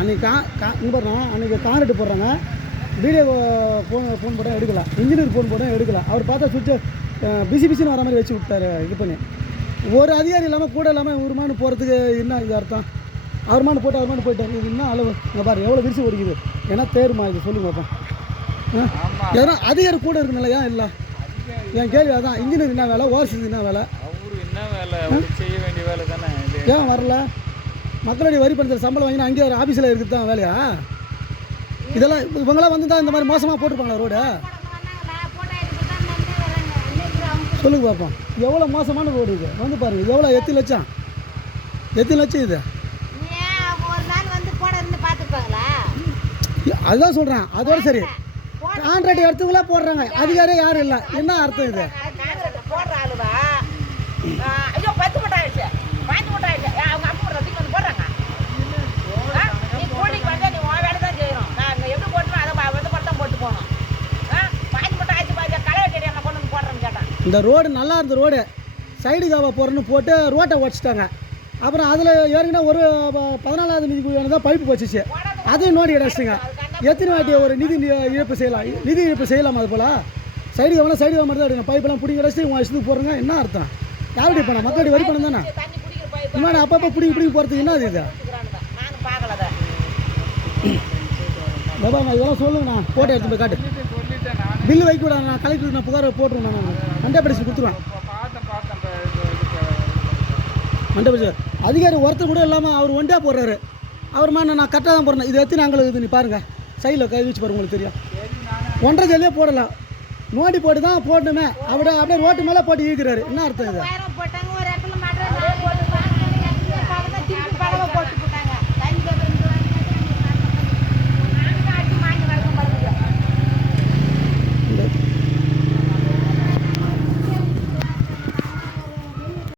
அன்றைக்கி இங்கே பாருங்க, அன்றைக்கி கான்ட்ராக்ட் போடுறாங்க, வீடியோ ஃபோன் போட்டால் எடுக்கலாம், இன்ஜினியர் ஃபோன் போட்டால் எடுக்கலாம். அவர் பார்த்தா சுவிட்சை பிசின்னு வர மாதிரி வச்சு விட்டார். இது பண்ணி ஒரு அதிகாரி இல்லாமல் கூட இல்லாமல் ஒருமானு போகிறதுக்கு என்ன இது அர்த்தம்? அவருமானு போட்டு அவருமானு போயிட்டார். இது என்ன அளவு? இங்கே பாரு எவ்வளோ விரிச்சு ஓடிக்குது. ஏன்னா தேருமா இது சொல்லுங்க பார்ப்போம். ஏன்னா அதிகாரி கூட இருக்குனால ஏன் இல்லை? என் கேள்வி அதான். இன்ஜினியர் என்ன வேலை, ஓவர்சீஸ் என்ன வேலை, என்ன வேலை செய்ய வேண்டிய வேலை தானே. ஏன் வரல? மக்களுடைய வரி பணத்தில் சம்பளம் வாங்கினா அங்கேயே ஒரு ஆஃபீஸில் இருக்குது தான் வேலையா? இதெல்லாம் இவங்களாம் வந்து தான் இந்த மாதிரி மோசமாக போட்டிருப்பாங்களா ரோடு? சொல்லுங்க பார்ப்போம். எவ்வளோ மோசமான ரோடு இது வந்து பாருங்கள். எவ்வளோ எத்தனை லட்சம் இது? அதுதான் சொல்கிறேன். அதோட சரி, கான்ட்ராக்ட் எடுத்துங்களா போடுறாங்க, அதிகாரி யாரும் இல்லை. என்ன அர்த்தம் இது? இந்த ரோடு நல்லா இருந்த ரோடு சைடு காவா போகிறேன்னு போட்டு ரோட்டை உடச்சிட்டாங்க. அப்புறம் அதில் ஏற்கனவே ஒரு 14வது நிதி குழுவானு தான் பைப்பு வச்சிச்சு, அதையும் நோண்டி அடைச்சிங்க. எத்தனை வாட்டி ஒரு நிதி இழப்பு செய்யலாம்? அது போல் சைடு காவனா சைடு காவ மட்டும் தான் எடுக்கணும். பைப்பெல்லாம் பிடிங்க அடைச்சி உங்கள் இஷ்டத்துக்கு போடுறங்க. என்ன அர்த்தம்? யாருடைய பணம்? மக்களுடைய வரி பணம் தானே. இன்னொன்று அப்பப்போ பிடிங்கி போகிறதுக்கு என்ன அது? இது பாபாங்க, இதெல்லாம் சொல்லுங்கண்ணா. ஃபோட்டோ எடுத்து போய் காட்டு. பில்லு வைக்க விடாது. நான் கலெக்டருக்கு நான் புகார் போட்டுருவேன். நான் மண்டே படிச்சு கொடுத்துருவேன். மண்டே படிச்சு அதிகாரி ஒருத்தர் கூட இல்லாமல் அவர் ஒண்டியாக போடுறாரு. அவர் நான் கரெக்டாக தான் போடுறேன். இது எத்தனை அங்கே இது நீ பாருங்கள், சைடில் கை வச்சு பாருங்க, உங்களுக்கு தெரியும். 1.5 ஜல்லியே போடலாம், நோண்டி போட்டு தான் போடணுமே. அப்படியே ரோட்டு மேலே போட்டு இழுக்கிறாரு. என்ன அர்த்தம் இது?